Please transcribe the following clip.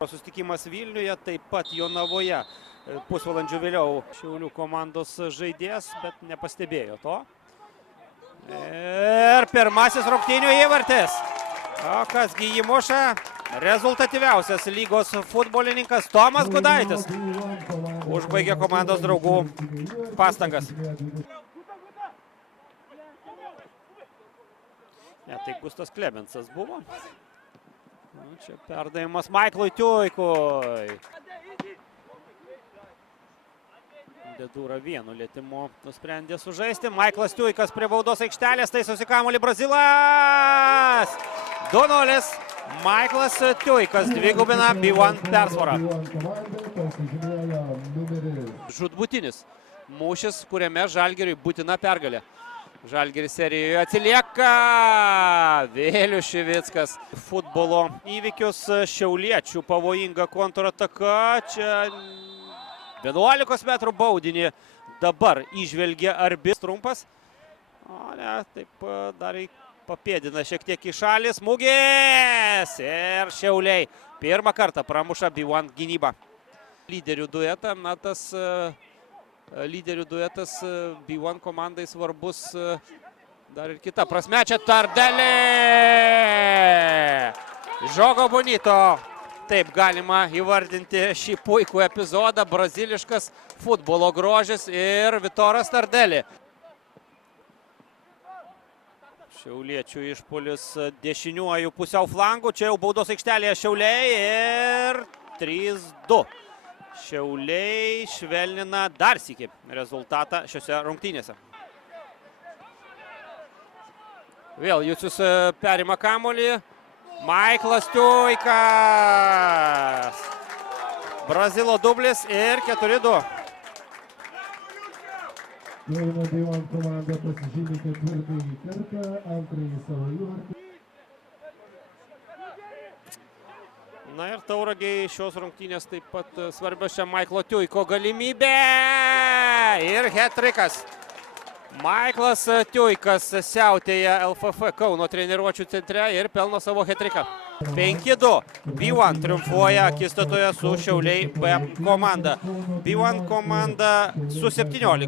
Susitikimas Vilniuje, taip pat Jonavoje pusvalandžiu vėliau Šiaulių komandos žaidėjas, bet nepastebėjo to. Ir pirmasis rungtynių įvartis. O kasgi jį muša? Rezultatyviausias lygos futbolininkas Tomas Gudaitis. Užbaigė komandos draugų pastangas. Ne, tai Gustas Klebensas buvo. Čia perdavimas Maiklui Tiuikui. Dedūra vienu lietimu nusprendė sužaisti. Maiklas Tiuikas prie baudos aikštelės, taisosi kamuolį Brazilas. 2-0. Maiklas Tiuikas dvigubina B1 persvarą. Žūtbūtinis mūšis, kuriame Žalgiriui būtina pergalė. Žalgiris serijoje atsilieka. Vėlius Šivickas. Futbolo įvykius šiauliečių pavojinga kontrataka. Čia 11 metrų baudinį dabar įžvelgia arbitras trumpas. O ne, taip dar papėdina šiek tiek į šalį. Smūgis ir Šiauliai pirmą kartą pramuša B1 gynybą. Lyderių duetą, na tas lyderių duetas B1 komandai svarbus dar ir kita prasme. Čia Tardelė! Žogo Bonito. Taip galima įvardinti šį puikų epizodą. Braziliškas futbolo grožis ir Vitoras Tardelė. Šiauliečių išpuolis dešiniuoju pusiau flangų. Čia jau baudos aikštelėje Šiauliai ir 3-2. Šiauliai švelnina dar sykį rezultatą šiose rungtynėse. Vėl Jucius perima kamuolį. Maiklas Tiuikas. Brazilo dublis ir 4-2. B1 komanda pasižymė ketvirtąjį kartą, antrąjį savo įvartį. Na ir Tauragiai šios rungtynės taip pat svarbios. Čia Maiklo Tiuiko galimybė ir hat-trikas. Maiklas Tiuikas siautėja LFF Kauno treniruočių centre ir pelno savo hat-triką. 5-2. B1 triumfuoja akistatoje su Šiauliai B komanda. B1 komanda su 17